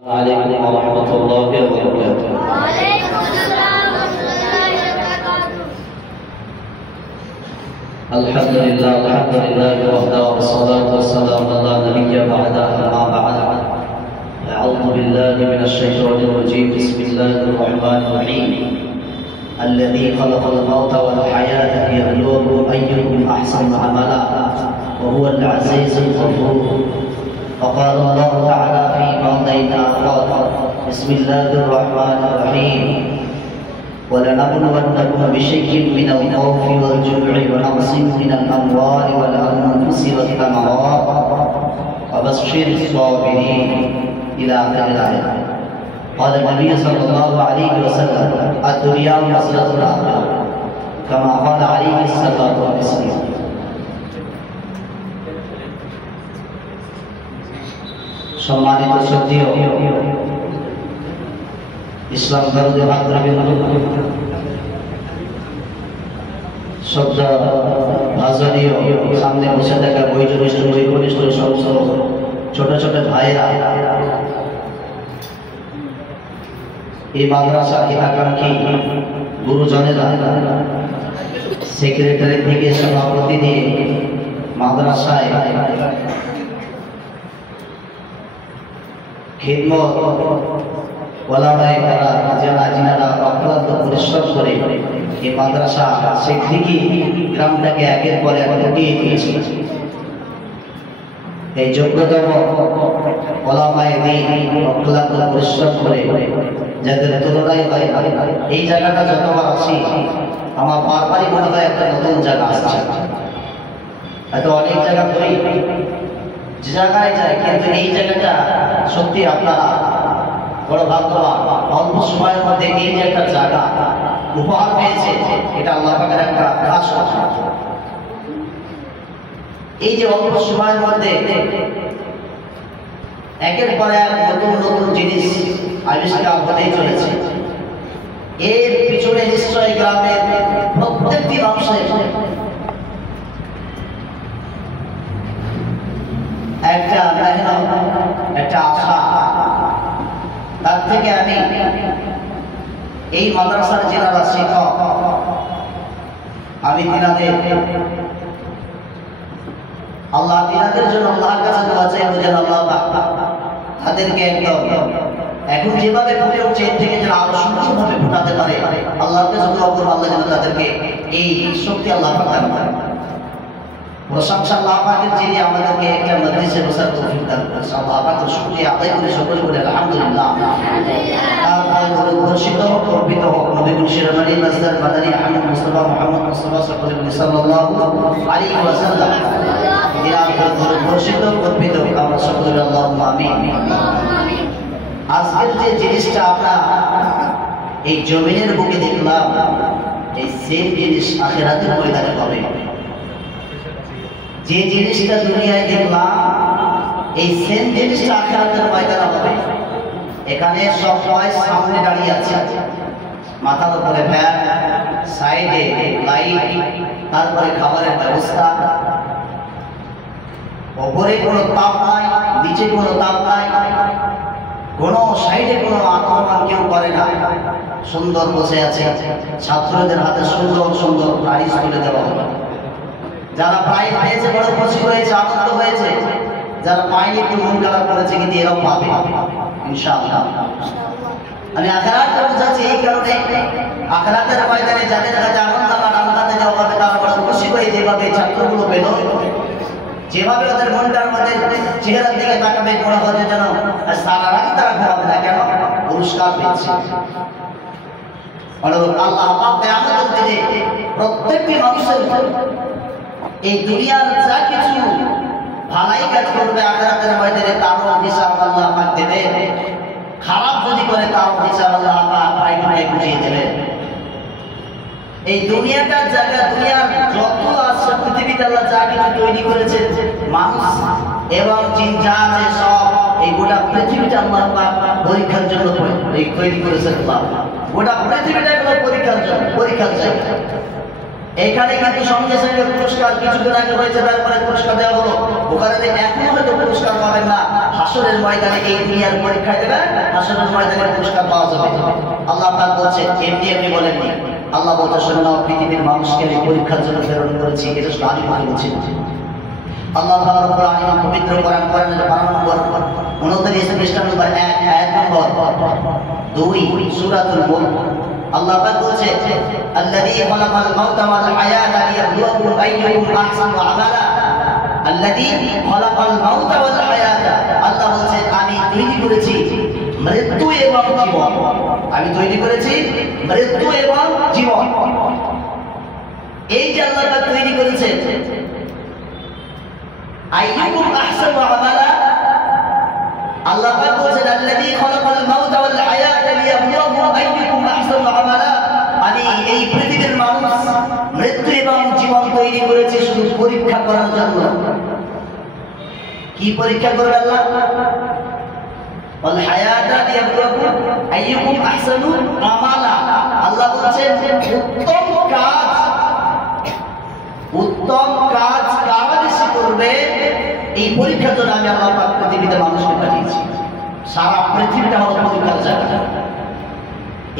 عليكم ورحمة الله وبركاته. وعليكم السلام ورحمة الله وبركاته. الحمد لله وحده والصلاة والسلام على نبي بعده أما بعد. أعوذ بالله من الشيطان الرجيم. بسم الله الرحمن الرحيم. الذي خلق الموت والحياة ليبلوكم أيكم أحسن عملا وهو العزيز الغفور. وقال الله تعالى في موضع آخر: بسم الله الرحمن الرحيم. ولنبلونكم بشيء من الخوف والجوع ونقص من الأموال والأنفس والثمرات وبشر الصابرين إلى آخر الآية. قال النبي صلى الله عليه وسلم: الدنيا مسجد الآخرة، كما قال عليه الصلاة والسلام. সম্মানিত শ্রদ্ধেয় ইসলাম দরদি ভাতৃবৃন্দ, শ্রদ্ধা ভাজনীয় সামনে বসে থাকা বয়োজ্যেষ্ঠ সমস্ত ছোট ছোট ভাইরা, এই মাদ্রাসার হিতাকাঙ্ক্ষী গুরুজনেরা, সেক্রেটারি থেকে সভাপতি দিয়ে মাদ্রাসায় খিদমত ওলামায়ে কেরাম যারা অক্লান্ত পরিশ্রম করে এই মাদ্রাসা সিদ্দিকী গ্রামটাকে একের পর এক উঠিয়ে দিয়েছে। এই যোগ্যতম ওলামায়ে দ্বীন অক্লান্ত পরিশ্রম করে যাদের তুলনায় হয়, এই জায়গাটা যতবার আসি আমার বারবারই মনে হয় একটা নতুন জায়গা আসছে। হয়তো অনেক জায়গা করি, যে জায়গায় যায়, কিন্তু এই জায়গাটা সত্যি আপনারা বড় ভাগ্যবান। অল্প সময়ের মধ্যে এই যে একটা জায়গা উপহার পেয়েছে, এটা আল্লাহ পাকের একটা খাস কথা। এই যে অল্প সময়ের মধ্যে একের পর এক নতুন নতুন জিনিস আবিষ্কার হতেই চলেছে, এর পিছনে নিশ্চয়ই গ্রামের প্রত্যেকটি মানুষের একটা মেহনত, একটা আশা। তার থেকে আমি এই মাদ্রাসার যারা শিক্ষক, আমি তিনাদের জন্য আল্লাহর কাছে দোয়া চাই যেন আল্লাহ তাদেরকে একদম এখন যেভাবে ফুটে উঠছে এর থেকে যেন আরো সুন্দরভাবে ফুটাতে পারে। আল্লাহর কাছে দোয়া করবো আল্লাহ যেন তাদেরকে এই শক্তি আল্লাহ দান করেন। প্রশংসা আল্লাহ পাকের, যিনি আমাদেরকে একটা মাদ্রাসায় বসার তৌফিক দান করেছেন। আল্লাহ পাকের শুকরিয়া আদায় করে সকলে বলে আলহামদুলিল্লাহ। তারপরে ঘোষিত অর্পিত হোক নবী শিরোমণি মাসদার মাদানী আহমদ মুস্তাফা মুহাম্মদ মুস্তাফা সাল্লাল্লাহু আলাইহি ওয়াসাল্লাম ঘোষিত অর্পিত হোক, আমরা সকলে আল্লাহুম্মা আমিন। আজকের যে জিনিসটা আমরা এই জমিনের বুকে দেখলাম, এই সেম জিনিস আখিরাতের ময়দানে হবে। যে জিনিসটা দুনিয়ায় দেখলাম, এই সেম জিনিসটা আখিরাতের ময়দানে হবে। এখানে সবাই সামনে দাঁড়িয়ে আছে, মাথার উপরে ফ্যান, সাইডে লাইট, তারপরে খাবারের ব্যবস্থা, উপরে কোনো তাপ নাই, নিচে কোনো তাপ নাই, কোনো সাইডে কোনো আক্রমণ কেউ করে না। সুন্দর বসে আছে, ছাত্রদের হাতে সুন্দর সুন্দর প্রাইজ তুলে দেওয়া হবে। যারা প্রাইজ পেয়েছে বড় খুশি হয়েছে, আনন্দ হয়েছে। যারা পায়নি একটু মন খারাপ করেছে, কিন্তু এরকম পাবে ইনশাআল্লাহ। আমি আখিরাতটা বুঝাচ্ছি এই কারণে, আখিরাতের ময়দানে যাদের কাছে আনন্দ আর আনন্দাতে দেওয়া হবে, তারা বড় খুশি হয়ে যেভাবে ছাত্রগুলো পেল, যেভাবে ওদের মনটার মধ্যে চেহারার দিকে তাকাবে, মনে হচ্ছে যেন সারা রাত তারা ঘুমাবে না, কেন পুরস্কার পেয়েছে। আল্লাহ পাক কিয়ামতের দিনে প্রত্যেকটি মানুষের এই দুনিয়ার যা কিছু ভালাই কাজ করবে, আখিরাতের ময়দানে তারও হিসাব আল্লাহ পাক দেবে। খারাপ যদি করে তারও হিসাব আল্লাহ পাক পাই বুঝিয়ে দেবে। এই দুনিয়াটার জায়গা, দুনিয়ার যত আছে পৃথিবীতে আল্লাহ যা কিছু তৈরি করেছে, মানুষ এবং জিন যা আছে সব, এই গোটা পৃথিবীটা আল্লাহ পাক পরীক্ষার জন্য তৈরি করেছেন। গোটা পৃথিবীটা কোনো পরীক্ষার জন্য, পরীক্ষার জায়গা। এখানে কিন্তু সঙ্গে সঙ্গে পুরস্কার কিছুদিন আগে হয়েছে, তারপরে পুরস্কার দেওয়া হলো। ওখানে এখনো হয়তো পুরস্কার পাবেন না, হাসরের ময়দানে এই দুনিয়ার পরীক্ষা দেবেন, হাসরের ময়দানে পুরস্কার পাওয়া যাবে। আল্লাহ পাক বলছে এমনি এমনি বলেননি, আল্লাহ বলতে শোনো না, পৃথিবীর মানুষকে আমি পরীক্ষার জন্য প্রেরণ করেছি, এটা শুধু আমি বলছি। আল্লাহ তাআলা রব্বুল আলামিন পবিত্র কোরআন কোরআনের 12 নম্বর 29 পৃষ্ঠা নম্বর 1 আয়াত নম্বর 2 সূরাতুল মুলক আল্লাহ পাক বলছে আল্লাযী খালাকাল মাউতা ওয়াল হায়াতা লিয়াবলুয়াকুম আইয়ুকুম আহসানু আমালা। আল্লাযী খালাকাল মাউতা ওয়াল হায়াতা, আল্লাহ বলছেন আমি তৈরি করেছি মৃত্যু এবং জীবন, আমি তৈরি করেছি মৃত্যু এবং জীবন। এই যে আল্লাহ পাক তৈরি করেছেন আইয়ুকুম আহসানু আমালা, আল্লাহ পাক বলেন আল্লাযী খালাকাল মাউতা ওয়াল হায়াতা লিয়াবলুয়াকুম আইয়ুকুম আহসানু আমালা। আমি এই পৃথিবীর মানুষ মৃত্যু এবং জীবন তৈরি করেছি শুধু পরীক্ষা করার জন্য। কি পরীক্ষা করবে আল্লাহ? ওয়াল হায়াতা লিয়াবলুয়াকুম আইয়ুকুম আহসানু আমালা। আল্লাহ বলেন উত্তম কাজ কারা বেশি করবে, এই পরীক্ষার জন্য আমি আল্লাহ পাক পৃথিবীতে মানুষকে পাঠিয়েছি। সারা পৃথিবীটা হলো পরীক্ষার জায়গা।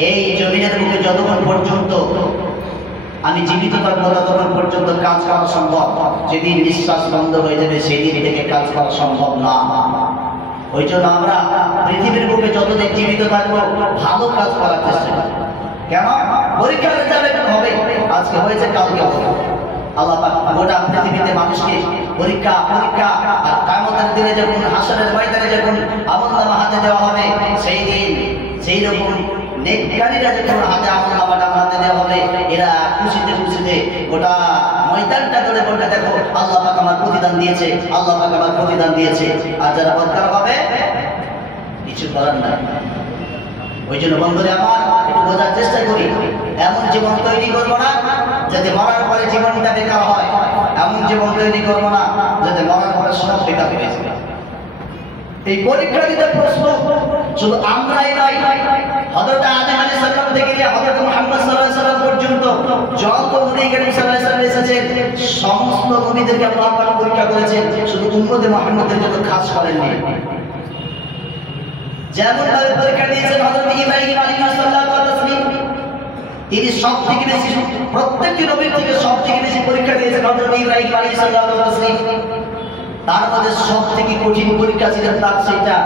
এই জমিনের বুকে যতক্ষণ পর্যন্ত আমি জীবিত থাকবো ততক্ষণ পর্যন্ত কাজ করা সম্ভব, যেদিন নিঃশ্বাস বন্ধ হয়ে যাবে সেদিন থেকে কাজ করা সম্ভব না। ওই জন্য আমরা পৃথিবীর বুকে যতদিন জীবিত থাকবো ভালো কাজ করার চেষ্টা করি। কেন? পরীক্ষার রেজাল্ট হবে, আজকে হয়েছে কালকে হবে। আল্লাহ পাক গোটা পৃথিবীতে মানুষকে পরীক্ষা পরীক্ষা আর কিয়ামতের দিনে যখন হাসরের ময়দানে যখন আমলনামা হাতে দেওয়া হবে, সেই দিন সেই রকম নেককারীরা যখন হাতে আমলনামাটা হাতে দেওয়া হবে, এরা খুশিতে খুশিতে গোটা ময়দানটা ধরে বলতে দেখো আল্লাহ পাক আমার প্রতিদান দিয়েছে, আল্লাহ পাক আমার প্রতিদান দিয়েছে। আর যারা বদকার হবে কিছু করার নাই। ওই জন্য বন্ধুরা আমার একটু বোঝার চেষ্টা করি, এমন জীবন তৈরি করবো না যাতে মরার পরে জীবনটা বেকার হয়, এমন জীবন তৈরি করবো না যাতে মরার পরে সব বেকার হয়ে যাবে। এই পরীক্ষা দিতে প্রশ্ন শুধু আমরাই নয়, হযরত আদম আলাইহিস সালাম থেকে নিয়ে হযরত মুহাম্মদ সাল্লাল্লাহু আলাইহি সাল্লাম পর্যন্ত যত নবী করিম সাল্লাল্লাহু আলাইহি সাল্লাম এসেছেন সমস্ত নবীদেরকে আল্লাহ পাক পরীক্ষা করেছেন, শুধু উম্মতে মুহাম্মদের জন্য খাস করেননি। যেমন ভাবে পরীক্ষা দিয়েছেন হযরত ইব্রাহিম আলাইহিস সালাম ওয়া তাসলিম, তিনি সবথেকে বেশি প্রত্যেকটি নবীর থেকে সবথেকে বেশি পরীক্ষা দিয়েছেন হযরত ইব্রাহিম আলাইহিস সালাম ওয়া তাসলিম। তার মধ্যে সবথেকে কঠিন পরীক্ষা ছিল তার সেটা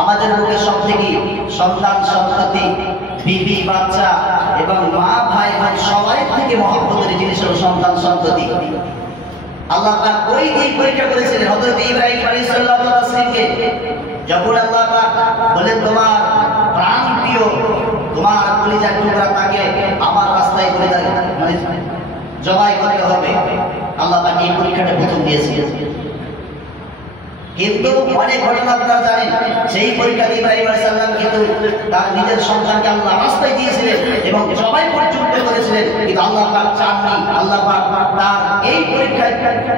আমাদের বুকে সবথেকে সন্তান সন্ততি বিবি বাচ্চা এবং মা ভাই ভাই সবাই থেকে মহব্বতের জিনিস হলো সন্তান সন্ততি। আল্লাহ পাক ওই দিন পরীক্ষা করেছিলেন হযরত ইব্রাহিম আলাইহিস সালাম ওয়া তাসলিমকে, যখন আল্লাহ পাক বলেন তোমার প্রাণ প্রিয় তোমার কলিজার টুকরা তাকে আমার রাস্তায় করে দেয় মানে জবাই করতে হবে। আল্লাহ পাক এই পরীক্ষাটা প্রথম দিয়েছিলেন, কিন্তু অনেক ঘটনা আপনারা জানেন সেই পরীক্ষা ইব্রাহিম আলাইহিস সালাম কিন্তু তার নিজের সন্তানকে আল্লাহ রাস্তায় দিয়েছিলেন এবং জবাই পর্যন্ত করেছিলেন, কিন্তু আল্লাহ পাক চাননি। আল্লাহ পাক তার এই পরীক্ষায়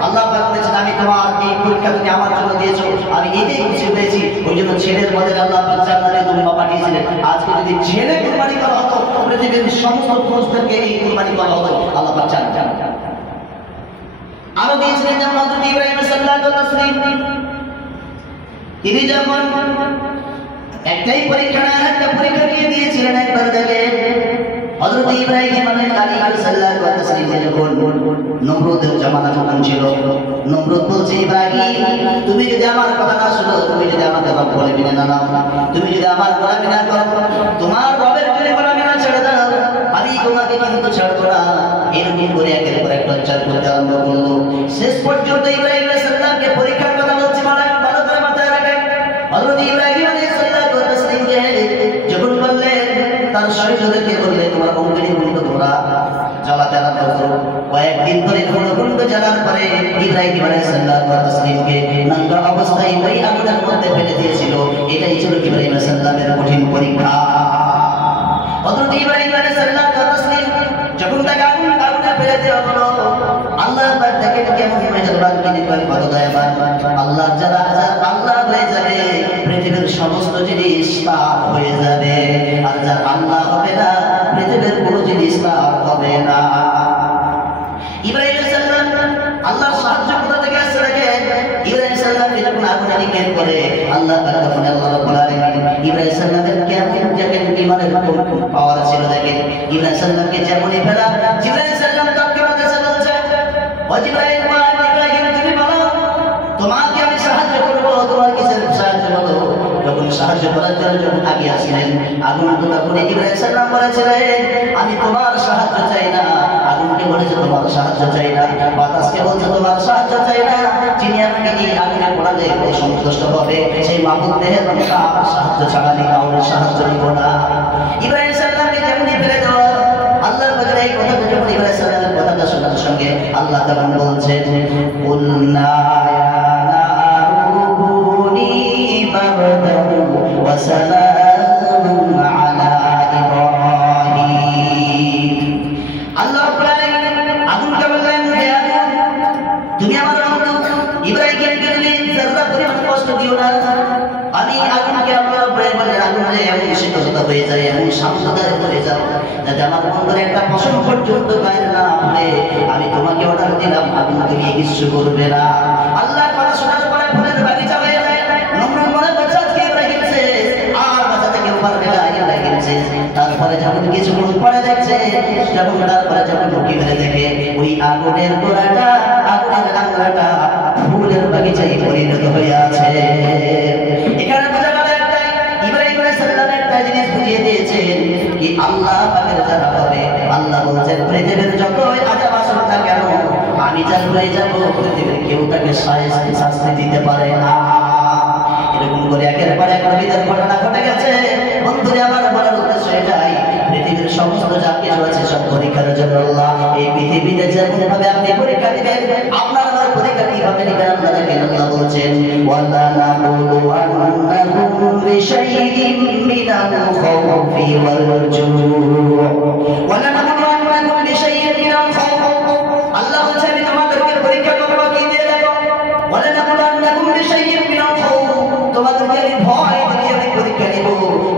আল্লাহ পাক বলেছেন আমি তোমার এই পরীক্ষা তুমি আমার জন্য দিয়েছো, আমি এতেই খুশি হয়েছি। ওই জন্য ছেলের বদলে আল্লাহ পাক জান্নাতে দুম্বা পাঠিয়েছিলেন। আজকে যদি ছেলে কুরবানি করা হতো পৃথিবীর সমস্ত পুরুষদেরকে এই কুরবানি করা হতো, আল্লাহ পাক চান। আরো দিয়েছিলেন যেমন হযরত ইব্রাহিম সাল্লাল্লাহু আলাইহি ওয়াসাল্লাম, তিনি যখন একটাই পরীক্ষা না একটা পরীক্ষা দিয়ে দিয়েছিলেন একবার দেখেন হযরত ইব্রাহিম আলাইহিস সালাম ওয়া তাসলিম যখন নমরুদের জামানা যখন ছিল, নমরুদ বলছে ইব্রাহিম তুমি যদি আমার কথা না শুনো, তুমি যদি আমাকে রব বলে মেনে না নাও, তুমি যদি আমার গোলামি না করো, তোমার রবের জন্য গোলামি না ছেড়ে দাও, আমি তোমাকে কিন্তু ছাড়বো না। এরকম করে একের পর এক টর্চার করতে আরম্ভ করলো। শেষ পর্যন্ত ইব্রাহিম আলাইহিস সালামকে পরীক্ষার কথা বলছি ভালো করে মাথায় রাখেন। হযরত ইব্রাহিম আলাইহিস সালাম ওয়া তাসলিমকে যখন বললেন তার শরীরকে বললেন তোমার অঙ্গনে গুন্ড তোমরা জ্বালাতে আরম্ভ করো। কয়েকদিন ধরে গুন্ড জ্বালার পরে ইব্রাহিম আলাইহিস সালাম ওয়া তাসলিমকে নঙ্গা অবস্থায় ওই আগুনের মধ্যে ফেলে দিয়েছিল। এটাই ছিল ইব্রাহিম আলাইহিস সালামের কঠিন পরীক্ষা। হযরত ইব্রাহিম আলাইহিস সালাম ওয়া তাসলিম যখন তাকে আগুনে ফেলে দেওয়া হলো, আল্লাহ পাক তাকে কেমন মেহেরবান তিনি কত দয়াবান। আল্লাহ যারা আল্লাহ হয়ে যাবে পৃথিবীর সমস্ত জিনিস তার হয়ে যাবে, আর যার আল্লাহ হবে না পৃথিবীর কোনো জিনিস তার হবে না। নিক্ষেপ করে আল্লাহ তাআলা তখন আল্লাহ রাব্বুল আলামিন ইব্রাহিম সাল্লামের কেমন দেখেন ইমানের পাওয়ার ছিল দেখেন ইব্রাহিম সাল্লামকে যেমনই ফেলা জিবরাইল সাল্লাম তৎক্ষণাৎ এসে বলছে ও জিবরাইল তুমি বলো তোমাকে আমি সাহায্য করব তোমার কিসের সাহায্য বলো যখন সাহায্য করার জন্য যখন আগে আসলেন আগুন তো তখন ইব্রাহিম সাল্লাম বলেছিলেন আমি তোমার সাহায্য চাই না আগুনকে বলেছে তোমার সাহায্য চাই না বাতাসকে বলছে তোমার সাহায্য চাই না যিনি আমাকে এই আগুনে পোড়ালে সন্তুষ্ট হবে সেই মাহবুব দেহের সাহায্য ছাড়া আমি কাউকে সাহায্য নিব না ইব্রাহিম সাল্লামকে যেমনই ফেলে দেওয়া আল্লাহর বাজারে এই কথাটা যখন ইব্রাহিম সাল্লামের কথাটা শোনার সঙ্গে আল্লাহ তখন বলছেন কুলনা وسلام على إبراهيم الله رب العالمين আগুন কে বললেন হে আগুন তুমি আমার বন্ধু ইব্রাহিমকে তুমি জররা পরিমাণ কষ্ট দিও না আমি আগুনকে আল্লাহ রব বললেন আগুনে এমন শীতলতা হয়ে যায় এমন শান্ততা হয়ে যাও যাতে আমার বন্ধুর একটা পশম পর্যন্ত গায়ে না হয় আমি তোমাকে অর্ডার দিলাম আগুন তুমি কিছু করবে না আল্লাহ কথা শোনার পরে ফুলের বাগিচা হয়ে যায় নমরুদ মনে করছে তারপরে যখন কিছুক্ষণ পরে দেখছে যখন তারপরে যখন ঢুকি মেরে দেখে ওই আগুনের গোড়াটা আগুনের আংরাটা ফুলের বাগিচায় পরিণত হয়ে আছে এখানে বোঝা গেল একটা ইব্রাহিম আলাইহিস সালাম একটা জিনিস বুঝিয়ে দিয়েছেন কি আল্লাহ পাকের যারা হবে আল্লাহ বলছেন পৃথিবীর যতই আযাব আসুক না কেন আমি যা হয়ে যাব পৃথিবীর কেউ তাকে শাস্তি দিতে পারে না এরকম করে একের পর এক নবীদের ঘটনা ঘটে গেছে বন্ধুরা আমার বলার উদ্দেশ্য এটাই পৃথিবীর সমস্ত যা কিছু আছে সব পরীক্ষার জন্য আল্লাহ এই পৃথিবীতে যেমন ভাবে আপনি পরীক্ষা দিবেন আপনার আমার পরীক্ষা কিভাবে দিবেন আল্লাহ দেখেন আল্লাহ বলছেন ওয়ালা নাবুলু আন্নাকুম বিশাইইম মিনাল খাউফি ওয়াল জুউ ওয়ালা নাবুলু আন্নাকুম বিশাইইম মিনাল খাউফ আল্লাহ বলছেন আমি তোমাদেরকে পরীক্ষা করব কি দিয়ে দেখো ওয়ালা নাবুলু আন্নাকুম বিশাইইম মিনাল খাউফ তোমাদেরকে আমি ভয় দিয়ে আমি পরীক্ষা নিব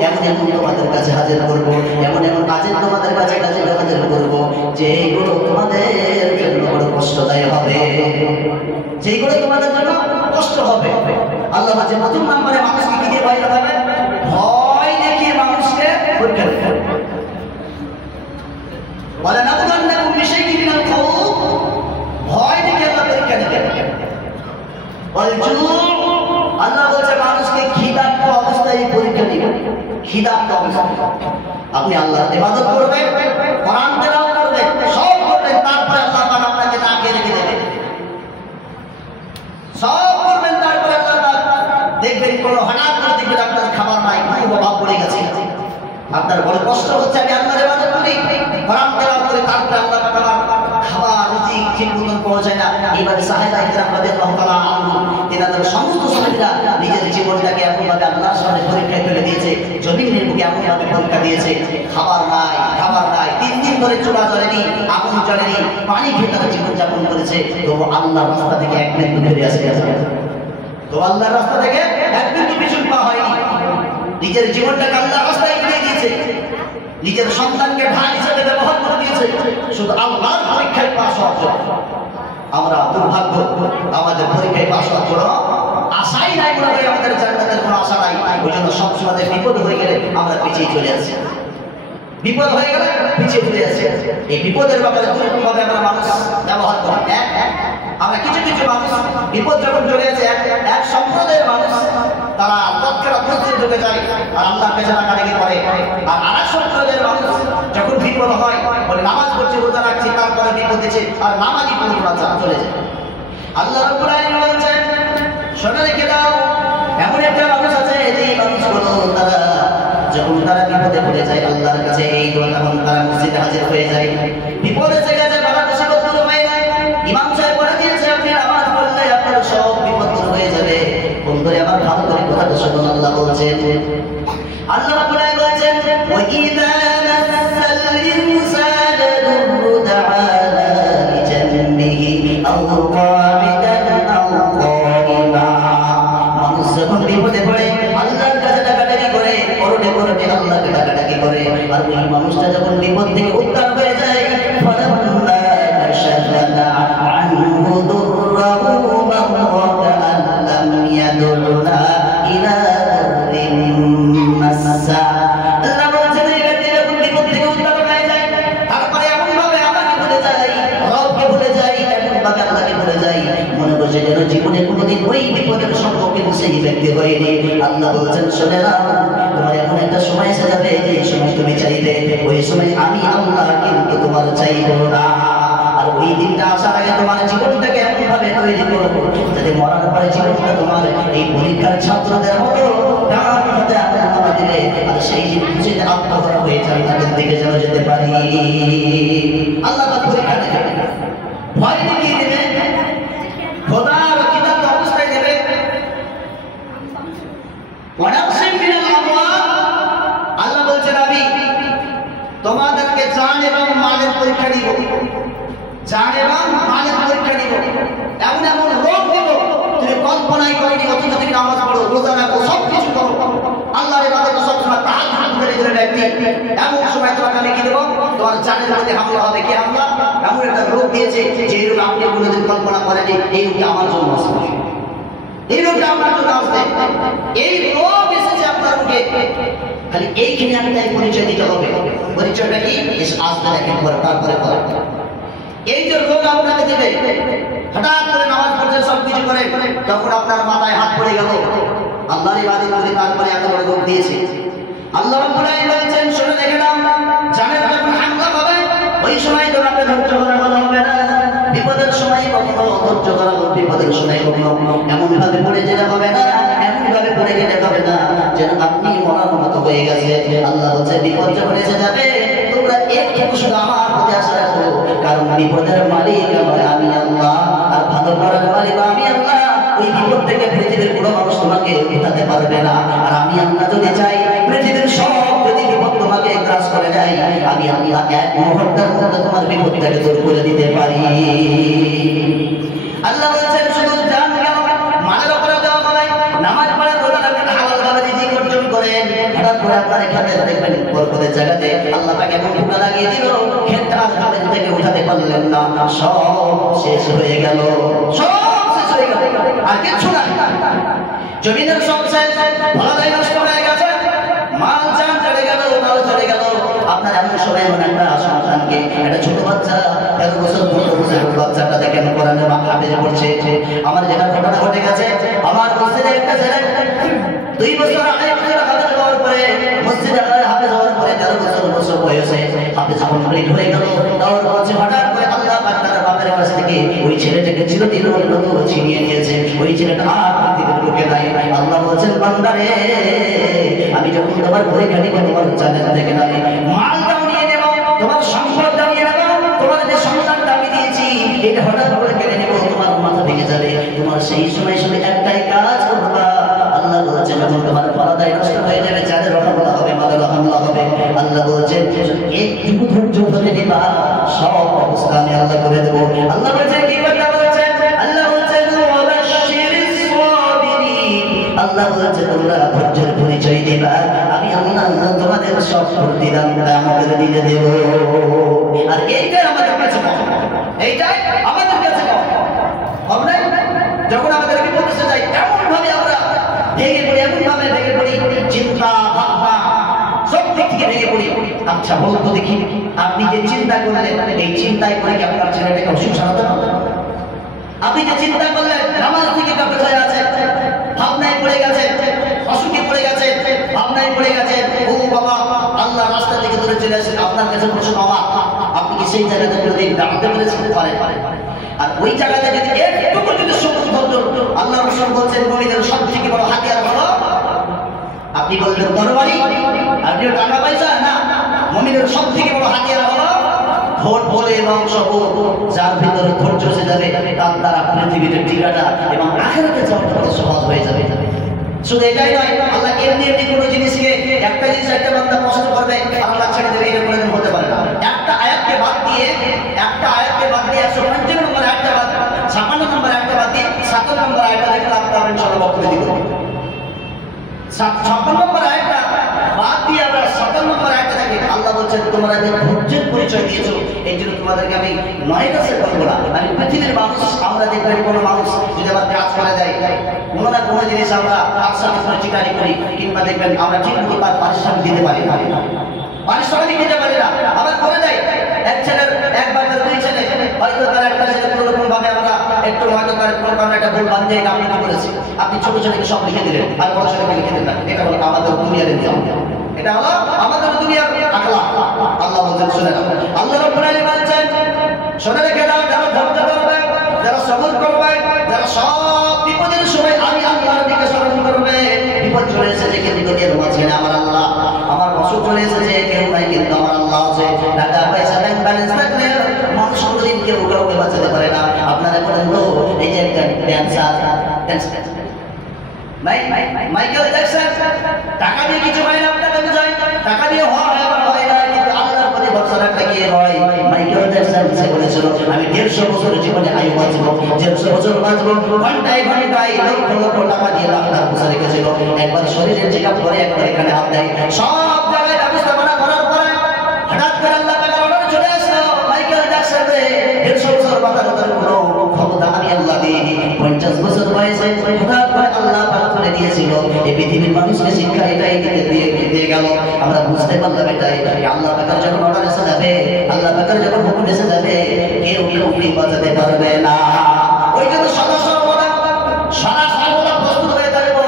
এমন এমন তোমাদের কাছে হাজির করব এমন এমন কাজে তোমাদের কাছে হাজির করব যেগুলো তোমাদের জন্য বড় কষ্টদায়ক হবে যেগুলো তোমাদের জন্য কষ্ট হবে আল্লাহ বলছে প্রথম নম্বরে মানুষকে কি দিয়ে ভয় দেখাবে ভয় দেখিয়ে মানুষকে পরীক্ষা দেবে বলে না বুঝান্নাকুম বিশাইইম মিনাল খাউফ ভয় দেখিয়ে আল্লাহ পরীক্ষা নেবে ওয়াল জু আল্লাহ বলছে মানুষকে খিদার্ত অবস্থায় পরীক্ষা দিবে খিদার্ত অবস্থায় আপনি আল্লাহর ইবাদত করবেন কোরআন তেলাওয়াত করবেন সব করবেন তারপরে আল্লাহ পাক আপনাকে না খেয়ে রেখে দেবে সব করবেন তারপরে আল্লাহ দেখবেন কোন হঠাৎ করে দেখবেন আপনার খাবার নাই খুব অভাব পড়ে গেছে আপনার বড় কষ্ট হচ্ছে আমি আল্লাহর ইবাদত করি কোরআন তেলাওয়াত করি তারপরে আল্লাহ পাক আমার খাবার রুজি ঠিক মতন পৌঁছায় না এইভাবে সাহাবা ইকরাম রাদিয়াল্লাহু তাআলা আনহু তেনাদের সমস্ত সাহাবীরা নিজের জীবনটাকে এমনভাবে আল্লাহর সামনে পরীক্ষায় ফেলে দিয়েছে জমিনের বুকে এমনভাবে পরীক্ষা দিয়েছে খাবার নাই 3 দিন ধরে চুলা জ্বলেনি আগুন জ্বলেনি পানি খেয়ে তারা জীবনযাপন করেছে তো আল্লাহর রাস্তা থেকে এক বিন্দু ফিরে আসে তো আল্লাহর রাস্তা থেকে এক বিন্দু পিছন পা হয়নি নিজের জীবনটাকে আল্লাহর রাস্তায় দিয়ে দিয়েছে নিজের সন্তানকে ভাই হিসেবে ব্যবহার করে দিয়েছে শুধু আল্লাহর পরীক্ষায় পাস হওয়ার জন্য আমরা দুর্ভাগ্য আমাদের পরীক্ষায় পাস হওয়ার জন্য আশাই নাই মনে হয় আমাদের জান্নাতের কোনো আশা নাই ওই জন্য সবসময় বিপদ হয়ে গেলে আমরা পিছিয়ে চলে আসি বিপদ হয়ে গেলে পিছিয়ে চলে আসি এই বিপদের ব্যাপারে দুরকমভাবে আমরা মানুষ ব্যবহার করি আমরা কিছু কিছু মানুষ বিপদ যখন চলে আসে এক সম্প্রদায়ের মানুষ তারা তৎক্ষণাৎ মসজিদে ঢুকে যায় আর আল্লাহর কাছে টাকাটাকি করে আর আরেক সম্প্রদায়ের মানুষ যখন বিপদ হয় বলে নামাজ পড়ছে রোজা রাখছে তারপরে বিপদ দিচ্ছে আর নামাজই পুরো চলে যায় আল্লাহ রাব্বুল আলামিন বলেন শুনে রেখে দাও এমন একটা মানুষ আছে যে মানুষগুলো তারা যখন তারা বিপদে পড়ে যায় আল্লাহর কাছে এই দোয়া তখন তারা মসজিদে হাজির হয়ে যায় বিপদে জায়গায় যায় বাবা মুসিবত দূর হয়ে যায় ইমাম সাহেব বলে দিয়েছে আপনি নামাজ পড়লে আপনার সব বিপদ দূর হয়ে যাবে বন্ধুরে আমার ভালো করে কথাটা শুনুন আল্লাহ বলছেন আল্লাহ রাব্বুল আলামিন বলেন ওয়া ইযা মাসাল ইনসানা দুররু দাআনা লিজান্নিহি আও কামিদান আও কাইমা মানুষ যখন বিপদে পড়ে আল্লাহর কাছে টাকাটাকি করে করতে আল্লাহকে টাকাটাকি করে আর ওই মানুষটা যখন বিপদ থেকে উদ্ধার হয়ে যায় ফালাম্মা কাশাফনা আনহু দুররাহু মাররাতা আন লাম ইয়াদুরু মাসসা। আল্লাহ বলেছেন এই ব্যক্তি যখন বিপদ থেকে উদ্ধার হয়ে যায় তারপরে এমন ভাবে আমাকে ভুলে যায়, রবকে ভুলে যায়, এমন ভাবে আল্লাহকে ভুলে যায়, মনে করছে যেন জীবনে কোনোদিন ওই বিপদের সম্মুখীন সেই ব্যক্তি হয়নি। আল্লাহ বলছেন শুনে নাও, তোমার এখন একটা সময় এসে যাবে যে সময় তুমি চাইবে, ওই সময় আমি আল্লাহ কিন্তু তোমার চাইবো না। আর ওই দিনটা আসার আগে তোমার জীবনটাকে এমন ভাবে তৈরি করবো যাতে মরার পরে জীবনটা তোমার এই পরীক্ষার ছাত্রদের মতো দিলে আর সেই দিন খুশিতে আত্মহরা হয়ে জান্নাতের দিকে যেন যেতে পারি। আল্লাহ তার পরীক্ষা দেবে, ভয় দেখিয়ে দেবে, খোদার কিতাব অবস্থায় দেবে। আল্লাহ বলছেন আমি তোমাদেরকে জান এবং মালের পরীক্ষা দিব, জান এবং মালের পরীক্ষা দিব, এমন এমন রোগ দেব তুমি কল্পনাই করেনি। অথচ তুমি নামাজ পড়ো, রোজা রাখো, সব কিছু করো, আল্লাহর ইবাদত সবসময় তাহার হাত ধরে ধরে ব্যক্তি, এমন সময় তোমাকে আমি কি দেবো, তোমার জানের মধ্যে হামলা হবে। কি হামলা? এমন একটা রোগ দিয়েছে যে রোগ আপনি কোনোদিন কল্পনা করেনি। এই রোগটা আমার জন্য আসবে, এই রোগটা আপনার জন্য আসবে, এই রোগ এসেছে আপনার মুখে। খালি এইখানে একটাই পরিচয় দিতে হবে। পরিচয়টা কি? আসবে দেখেন পরে, তারপরে পরে এই যে রোগ আপনাকে দেবে, হঠাৎ করে নামাজ পড়ছেন, সব কিছু করে, তখন আপনার মাথায় হাত পড়ে গেল, আল্লাহর ইবাদত করে তারপরে এত বড় রোগ দিয়েছে। আল্লাহ রাব্বুল আলামিন বলেছেন শুনে দেখে নাও, জানেন যখন হামলা হবে ওই সময় তোমাকে ধৈর্য ধরা হবে না। বিপদের সময় কখনো ধৈর্য ধরা হবে, বিপদের সময় কখনো এমন ভাবে পড়ে যেতে হবে না, এমন ভাবে পড়ে যেতে হবে না যেন আপনি মরার মতো হয়ে গেছে। আল্লাহ বলছে বিপদ যখন এসে যাবে তোমরা একটু শুধু আমার প্রতি আশা রাখো, কারণ বিপদের মালিক আমি আল্লাহ, আর ভালো করার মালিক আমি আল্লাহ। ওই বিপদ থেকে পৃথিবীর কোনো মানুষ তোমাকে উঠাতে পারবে না। আর আমি আল্লাহ যদি চাই পৃথিবীর সব যদি বিপদ তোমাকে গ্রাস করে যায়, আমি আল্লাহ এক মুহূর্তের মধ্যে তোমার বিপদটাকে দূর করে দিতে পারি। আল্লাহ বলছেন শুধু জান কেন, মালের উপরে দেওয়া বলে নামাজ পড়ে রোজা রাখেন, হালাল ভাবে রিজিক অর্জন করেন, হঠাৎ করে আপনার এখানে দেখবেন বরকতের জায়গাতে আল্লাহ পাক এমন ঠুকা লাগিয়ে দিল, ক্ষেতটা আর খালের থেকে উঠাতে পারলেন না, সব শেষ হয়ে গেল, সব শেষ হয়ে গেল, আর কিছু না। জমিনের সব শেষ, ফলাদাই নষ্ট হয়ে গেছে, মাল চান চলে গেল, মাল চলে গেল। আপনার এমন সময় এমন একটা সন্তানকে, একটা ছোট বাচ্চা 13 বছর 15 বছরের বাচ্চাটা দেখেন কোরআনের হাফেজ পড়ছে। আমার যেটা ঘটনা ঘটে গেছে, আমার মসজিদে একটা ছেলে 2 বছর 2.5 বছর হাফেজ হওয়ার পরে, মসজিদে হাফেজ হওয়ার পরে 13 বছর বয়সে হাফেজ কমপ্লিট হয়ে গেল। তার বলছে হঠাৎ করে আল্লাহ পাক তার বাপের কাছ থেকে ওই ছেলেটাকে চিরদিন ছিনিয়ে নিয়েছে। ওই ছেলেটা আর পৃথিবীর লোকে নাই। আল্লাহ বলছেন বান্দারে, আমি যখন তোমার পরীক্ষা নিব তোমার জানেন থেকে নাই, মালটাও নিয়ে নেব, তোমার সম্পদটা নিয়ে নেব, তোমার যে সন্তানটা আমি দিয়েছি এটা হঠাৎ করে কেড়ে নেব, তোমার মাথা ভেঙে যাবে। তোমার সেই সময় শুধু একটাই কাজ করবা, আল্লাহ বলছে যখন তোমার ফলাদায় নষ্ট হয়ে যাবে, যাদের রহমত হবে, মাদের হামলা হবে, আল্লাহ বলছেন একটু ধৈর্য ধরে নিবা, সব অবস্থা আমি আল্লাহ করে দেবো। আল্লাহ বলছেন কি কথা বলছেন? আল্লাহ বলছেন ওয়াবাশশিরিস সাবিরিন, আল্লাহ বলছে তোমরা ধৈর্যের পরিচয় দিবা, আমি আল্লাহ তোমাদের সব প্রতিদানটা আমাদের দিয়ে দেব। আর এইটাই আমাদের কাছে পাওয়া, এইটাই আমাদের কাছে পাওয়া। আমরা যখন আমাদের বিপদ এসে যায় এমন ভাবে আমরা ভেঙে পড়ি, এমন ভাবে ভেঙে পড়ি, চিন্তা ভাবনা সব দিক থেকে ভেঙে পড়ি। আচ্ছা বলতো দেখি, আপনি যে চিন্তা করলেন এই চিন্তায় করে কি আপনার ছেলেটাকে অসুখ সারাতে হবে? আপনি যে চিন্তা করলেন নামাজ থেকে কাপড় হয়ে আছে, ভাবনায় পড়ে গেছে, অসুখে পড়ে গেছে, ভাবনায় পড়ে গেছে, ও বাবা আল্লাহ রাস্তা থেকে দূরে চলে আসে, আপনার কাছে প্রশ্ন অবাক, আপনি কি সেই জায়গাতে যদি দাঁড়াতে পেরেছেন? পারে। আর ওই জায়গাতে যদি একটু যদি সবুজ ধৈর্য, আল্লাহ রাসূল বলছেন মুমিনের সবথেকে বড় হাতিয়ার হলো, আপনি বললেন তরবারি, আপনি টাকা পয়সা না, মুমিনের সবথেকে বড় হাতিয়ার হলো ভোট বলে এবং সবুজ, যার ভিতরে ধৈর্য এসে যাবে তার দ্বারা পৃথিবীতে টিকাটা এবং আখিরাতে যাওয়াটা সহজ হয়ে যাবে। শুধু এটাই নয়, আল্লাহ এমনি কোনো জিনিসকে একটা জিনিস একটা বান্দা পছন্দ করবে আল্লাহ ছেড়ে দেবে, এটা কোনোদিন হতে পারে না। একটা আয়াতকে বাদ দিয়ে 155 নম্বর আয়াতটা বাদ, 56 নম্বর আয়াতটা বাদ দিয়ে 7 নম্বর আয়াতটা দেখলে আপনারা ইনশাআল্লাহ বক্তব্য দিব। 56 নম্বর আয়াতটা বাদ দিয়ে আমরা 7 নম্বর আয়াতটা দেখি, আল্লাহ বলছেন তোমরা যে ধৈর্যের পরিচয় দিয়েছো এই জন্য তোমাদেরকে আমি 9 কাছে বলবো না। আমি পৃথিবীর মানুষ, আমরা দেখবেন কোনো মানুষ যদি আমার কাজ করা যায় কোনো না কোনো জিনিস আমরা একসাথে করে চিটারি করি, কিংবা দেখবেন আমরা ঠিক মতো তার পারিশ্রমিক দিতে পারি না, পারিশ্রমিক দিতে পারি না, আবার করে দেয়। এক ছেলের একবার দুই ছেলে, হয়তো তার একটা ছেলে কোনো রকম ভাবে আমরা একটু হয়তো তার কোনো কারণে একটা ভুল বান্ধে আপনি কি করেছি, আপনি ছোট ছেলেকে সব লিখে দিলেন আর বড় ছেলেকে লিখে দিলেন। এটা হলো আমাদের দুনিয়ার নিয়ম, এটা হলো আমাদের দুনিয়ার আখলাক। আল্লাহ বলছেন শুনে নাও, আল্লাহ রাব্বুল আলামিন বলছেন শুনে রেখে দাও, যারা ধৈর্য ধরবে, যারা সবর করবে, যারা সব বিপদের সময় আমি আল্লাহর দিকে স্মরণ করবে। বিপদ চলে এসেছে কিন্তু দুনিয়ার মাঝে আমার আল্লাহ, আমার অসুখ চলে এসেছে কেউ নাই কিন্তু আমার আল্লাহ আছে। টাকা পয়সা ব্যাংক ব্যালেন্স থাকলে মানুষ কোনোদিন কেউ কাউকে বাঁচাতে পারে না। আপনারা বলেন তো, এই যে একটা ক্যান্সার মাইকেল জ্যাকসন টাকা দিয়ে কিছু হয় না, আপনারা বুঝাই টাকা দিয়ে হয় না, কিন্তু আল্লাহর প্রতি ভরসা রাখলে কি হয়? মাইকেল জ্যাকসন সে বলেছিল আমি 150 বছর জীবনে আয়ু বাঁচবো, 150 বছর বাঁচবো, ঘন্টায় ঘন্টায় লক্ষ লক্ষ টাকা দিয়ে ডাক্তার বসে রেখেছিল। একবার শরীরের চেক আপ করে একবার এখানে হাত দেয়, সব জায়গায় ব্যবস্থাপনা করার পরে হঠাৎ করে আল্লাহ তাআলার অর্ডার চলে আসলো, মাইকেল জ্যাকসন 150 বছর বাঁচার কোনো ক্ষমতা আমি আল্লাহ দিই। 50 বছর বয়সে হঠাৎ করে আল্লাহ পাক করে দিয়েছিল। এই পৃথিবীর মানুষকে শিক্ষা এটাই দিয়ে গেল। আমরা বুঝতে পারলাম এটাই, আল্লাহ পাকের যখন অর্ডার এসে যাবে, আল্লাহ পাকের যখন হুকুম এসে যাবে, কেউ বাঁচাতে পারবে না। ওই জন্য সদা সর্বদা প্রস্তুত হয়ে থাকবো।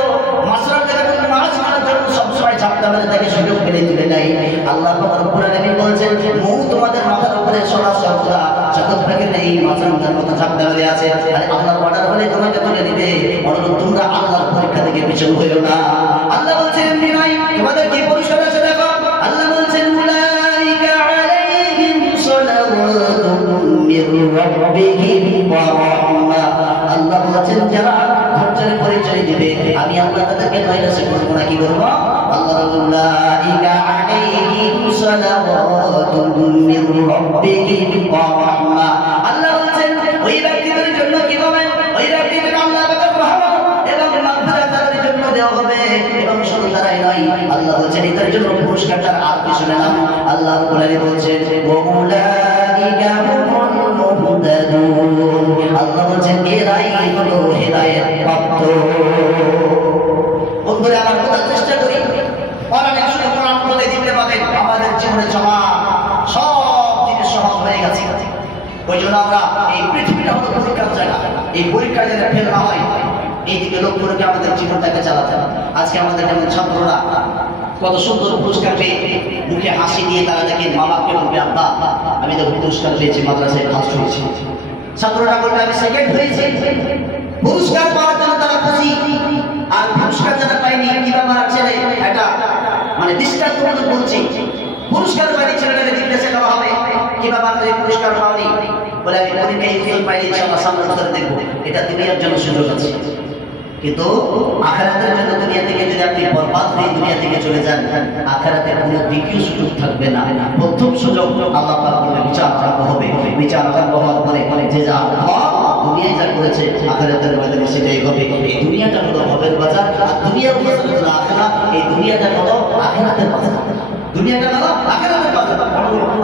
মাসরাত যখন নামাজ পড়ার জন্য সবসময় ঝাপটা মেরে তাকে সুযোগ পেলে তুলে নেই। আল্লাহ পাক রব্বুল আলামিন বলছেন মুখ তোমাদের মাথার উপরে সদা সর্বদা জগৎ পাকের এই মাসরাতের মতো ঝাপটা মেরে আছে। আর আল্লাহর অর্ডার হলে তোমাকে তুলে দিবে। অনুরোধ তোমরা আল্লাহর পরীক্ষা থেকে পিছু হইও না। আল্লাহ বলছেন এমনি নয়, তোমাদের কি পুরস্কার আছে দেখো। আল্লাহ বলছেন উলাইকা আলাইহিম সালাওয়াতুম মির রাব্বিহিম ওয়া রাহমাহ। আল্লাহ বলছেন যারা ধৈর্যের পরিচয় দিবে আমি আল্লাহ তাদেরকে নৈরাশ্য করব না, কি করব? আল্লাহ উলাইকা আলাইহিম সালাওয়াতুম মির রাব্বিহিম ওয়া রাহমাহ। আল্লাহ বলছেন ওই ব্যক্তিদের জন্য কি হবে? ওই ব্যক্তিদের আল্লাহ পাকের রহমত এবং মাগফিরাত তাদের জন্য দেওয়া হবে। এবং শুধু তারাই নয়, আল্লাহ বলছেন এদের জন্য পুরস্কারটা আর কিছু না। আল্লাহ বলে বলছেন ওয়াউলাইকা হুমুল মুহতাদুন। আল্লাহ বলছেন এরাই হলো হেদায়েত প্রাপ্ত। বন্ধুরা আমার বোঝার চেষ্টা করি, অনেক শুধু কোরআন বলে দিতে পারবেন আমাদের জীবনে চলা সব জিনিস সহজ হয়ে গেছে। ওই জন্য আমরা এই পৃথিবীটা হলো পরীক্ষার জায়গা, এই পরীক্ষা যেন ফেল না হয় এই দিকে লক্ষ্য রেখে আমাদের জীবনটাকে চালাতে হবে। আজকে আমাদের যেমন ছাত্ররা কত সুন্দর পুরস্কার পেয়ে মুখে হাসি নিয়ে তারা দেখে মা বাপকে বলবে আব্বা আমি তো পুরস্কার পেয়েছি, মাদ্রাসায় ফার্স্ট হয়েছি। ছাত্ররা বলবে আমি সেকেন্ড হয়েছি। পুরস্কার পাওয়ার জন্য তারা খুশি, আর পুরস্কার যারা পায়নি কি ব্যাপার ছেলে, এটা মানে দৃষ্টান্তমূলক বলছি। পুরস্কার পাইনি ছেলেটাকে জিজ্ঞাসা করা হবে কি ব্যাপার তুমি পুরস্কার পাওনি? বলে আমি পরীক্ষায় উত্তর পাইনি, ইনশাআল্লাহ সামনে বছর দেখবো। এটা দুনিয়ার জন্য সুযোগ আছে, কিন্তু আখিরাতের জন্য দুনিয়া থেকে যদি আপনি বরবাদ হয়ে দুনিয়া থেকে চলে যান, আখিরাতের কোনো দ্বিতীয় সুযোগ থাকবে না। প্রথম সুযোগ আল্লাহ পাক বলে বিচার আরম্ভ হবে। বিচার আরম্ভ হওয়ার পরে যে যা দুনিয়ায় যা করেছে আখিরাতের ময়দানে সেটাই হবে। এই দুনিয়াটা হলো ভবের বাজার, আর দুনিয়ার বাজার হলো আখিরাত। এই দুনিয়াটা হলো আখিরাতের বাজার, দুনিয়াটা হলো আখিরাতের বাজার।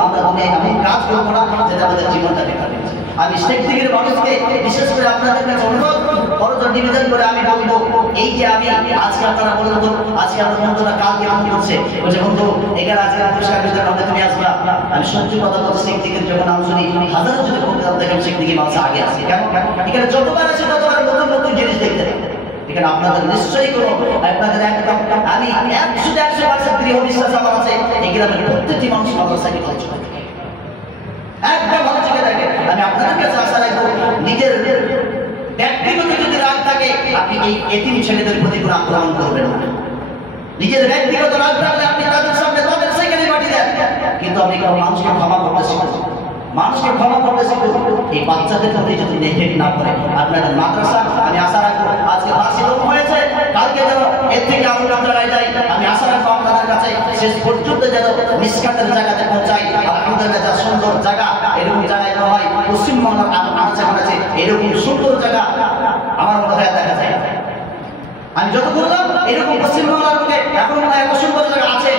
আমরা দুনিয়ায় এমন কাজ করবো না যেটা আমাদের জীবনটাকে কাটে। আমি শেখ দিকের মানুষকে বিশেষ করে আপনাদের কাছে অনুরোধ করজোর নিবেদন করে আমি বলবো, এই যে আমি আজকে আপনারা বলুন তো, আজকে আমার বন্ধুরা কালকে ফোন করছে, বলছে বন্ধু এখানে আজকে পুরস্কার বিতরণ হবে, তুমি আসবে। আমি সত্যি কথা বলছি, শেখ দিকের যখন নাম শুনি হাজারো যদি ফোন করতাম দেখেন শেখ দিকে মানুষ আগে আসে। কেন? এখানে যতবার আসে ততবার নতুন নতুন জিনিস দেখতে পাই। এখানে আপনাদের নিশ্চয়ই কোনো আপনাদের একদম আমি 100% দৃঢ় বিশ্বাস আমার আছে এই গ্রামের প্রত্যেকটি মানুষ মাদ্রাসাকে ভালো চোখে দেখে, একদম ভালো চোখে দেখে। আমি আপনাদের কাছে আশা রাখবো নিজের ব্যক্তিগত যদি রাগ থাকে আপনি এই এতিম ছেলেদের প্রতি কোনো আক্রমণ করবেন না। নিজের ব্যক্তিগত রাগ থাকলে আপনি তাদের সামনে তাদের সেখানে মাটি দেন, কিন্তু আপনি কোনো মানুষকে ক্ষমা করতে শিখুন, মানুষকে ক্ষমা করতে শিখুন। এই বাচ্চাদের প্রতি যদি নেগলেক্ট না করে আপনাদের মাদ্রাসা, আমি আশা রাখবো আজকে বার্ষিক হয়েছে, কালকে যেন এর থেকে আরো জায়গায় যাই। আমি আশা রাখবো আপনাদের কাছে শেষ পর্যন্ত যেন মিসকাতের জায়গাতে পৌঁছাই। আলহামদুলিল্লাহ যা সুন্দর জায়গা, এরকম জায়গায় না হয় পশ্চিমবঙ্গের আছে এরকম সুন্দর জায়গা আমার মনে হয় দেখা যায়। আমি যত বললাম এরকম পশ্চিমবঙ্গের মধ্যে এখন মনে হয় এত সুন্দর জায়গা আছে,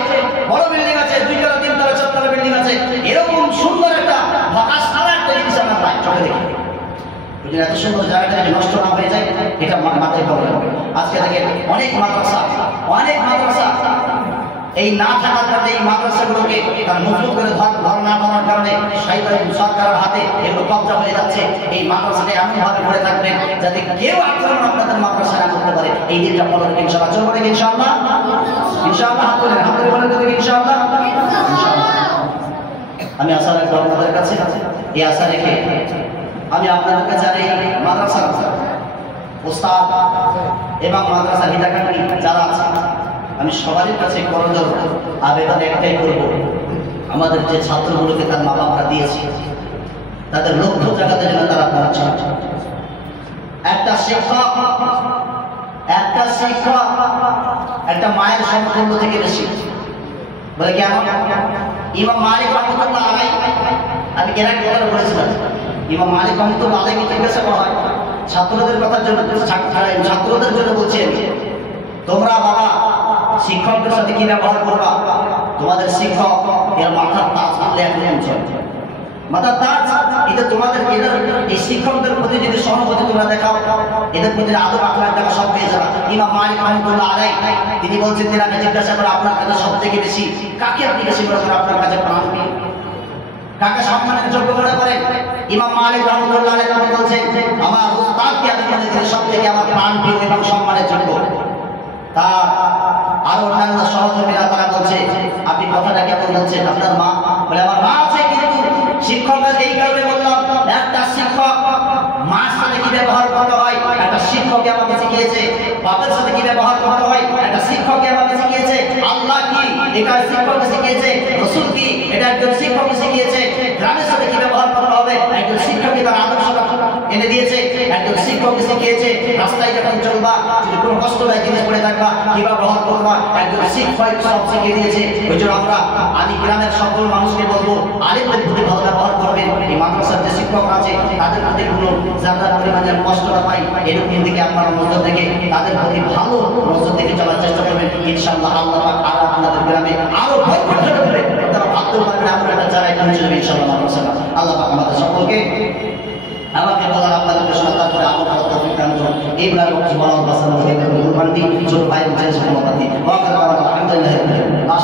বড় বিল্ডিং আছে, 2 তলা 3 তলা 4 তলা বিল্ডিং আছে, এরকম সুন্দর একটা ফাঁকা সারা একটা জিনিস আমরা পাই চোখে দেখি। এত সুন্দর জায়গাটা যদি নষ্ট না হয়ে যায় এটা মাথায় করবেন। আজকে থেকে অনেক মাদ্রাসা এই না থাকার কারণে এই মাদ্রাসাগুলোকে তার মজবুত করে ধর্ণা করার কারণে সরকারের হাতে এগুলো কবজা হয়ে যাচ্ছে। এই মাদ্রাসাটা এমনভাবে পড়ে থাকবেন যাতে কেউ আক্রমণ আপনাদের মাদ্রাসা না করতে পারে। এই দিনটা বলেন ইনশাআল্লাহ, চলবে ইনশাআল্লাহ, ইনশাআল্লাহ হাত তুলে বলেন ইনশাআল্লাহ। আমি আশা রাখবো আপনাদের কাছে, এই আশা রেখে আমি আপনাদের কাছে মাদ্রাসা ওস্তাদ এবং মাদ্রাসা হিতাকাঙ্ক্ষী যারা আছে আমি সবারই কাছে করজোর আবেদন একটাই করব, আমাদের যে ছাত্রগুলোকে তার মা বাপরা দিয়েছে তাদের লক্ষ্য জায়গাতে যেন তারা পৌঁছায়। একটা শিক্ষক একটা মায়ের সম্পূর্ণ থেকে বেশি বলে কেন? ইমাম মালিক রহমতুল্লাহ আলাইহি, আমি কেন কথা বলেছিলাম, ইমাম মালিক রহমতুল্লাহ আলাইহি জিজ্ঞাসা করা হয় ছাত্রদের কথার জন্য, ছাত্রদের জন্য বলছেন তোমরা বাবা শিক্ষকদের সাথে কি ব্যবহার করবা? তোমাদের শিক্ষক এর মাথার তাজ বললে একদম চলে, মাথার তাজ। এটা তোমাদের এই শিক্ষকদের প্রতি যদি সহানুভূতি তোমরা দেখাও, এদের প্রতি আদর আখলাক দেখা সব পেয়ে যাবে। ইমাম মালিক রহমতুল্লাহ আলাইহি তিনি বলছেন, তেনাকে জিজ্ঞাসা করে আপনার কাছে সব থেকে বেশি কাকে আপনি বেশি মনে করেন আপনার কাছে প্রাণ দিয়ে, কাকে সম্মানের যোগ্য মনে করেন? ইমাম মালিক রহমতুল্লাহ আলাইহি বলছেন আমার উস্তাদকে আমি মনে করি সব থেকে আমার প্রাণ প্রিয় এবং সম্মানের যোগ্য। তার আরো অন্যান্য সহযোগীরা তারা বলছে আপনি কথাটা কেমন বলছেন? আপনার মা বলে আমার মা আছে, কিন্তু শিক্ষকদের এই কারণে বললাম একটা শিক্ষক মার সাথে কি ব্যবহার করতে হয় একটা শিক্ষক আমাকে শিখিয়েছে, বাবার সাথে কি ব্যবহার করতে হয় একটা শিক্ষক আমাকে শিখিয়েছে, আল্লাহ কি এটা শিক্ষককে শিখিয়েছে, রাসূল কি এটা একজন শিক্ষককে শিখিয়েছে, গ্রামের সাথে কি ব্যবহার করতে হবে একজন শিক্ষককে তার আদর্শটা এনে দিয়েছে, একজন শিক্ষককে শিখিয়েছে রাস্তায় যখন চলবা যদি কোনো কষ্ট হয় জিনিস পড়ে থাকবা কি ব্যবহার করবা একজন শিক্ষক সব শিখিয়ে দিয়েছে। ওই জন্য আমি গ্রামের সকল মানুষকে বলবো আলেমদের প্রতি ভালো ব্যবহার করবেন। এই মাদ্রাসার যে শিক্ষক আছে তাদের প্রতি কোনো যারা পরিমাণের কষ্টটা পাই এরকম দিকে আপনারা নজর দেখে তাদের প্রতি ভালো নজর দেখে চলার চেষ্টা করবেন। ইনশাআল্লাহ আল্লাহ পাক আরো আপনাদের গ্রামে আরো ভয় করতে দেবে, তারা ভাবতে পারবেন আমরা একটা জায়গায় পৌঁছে যাবে ইনশাআল্লাহ মাদ্রাসা। আল্লাহ পাক আমাদের সকলকে আমাকে বলার আপনাদেরকে সন্তান করে আমল করার তৌফিক দান করুন। ইব্রাহিম জীবন বাসানো হয়ে গেল কুরবানি ছোট ভাই ভাই সকল কথা দিয়ে ওয়া আলহামদুলিল্লাহ।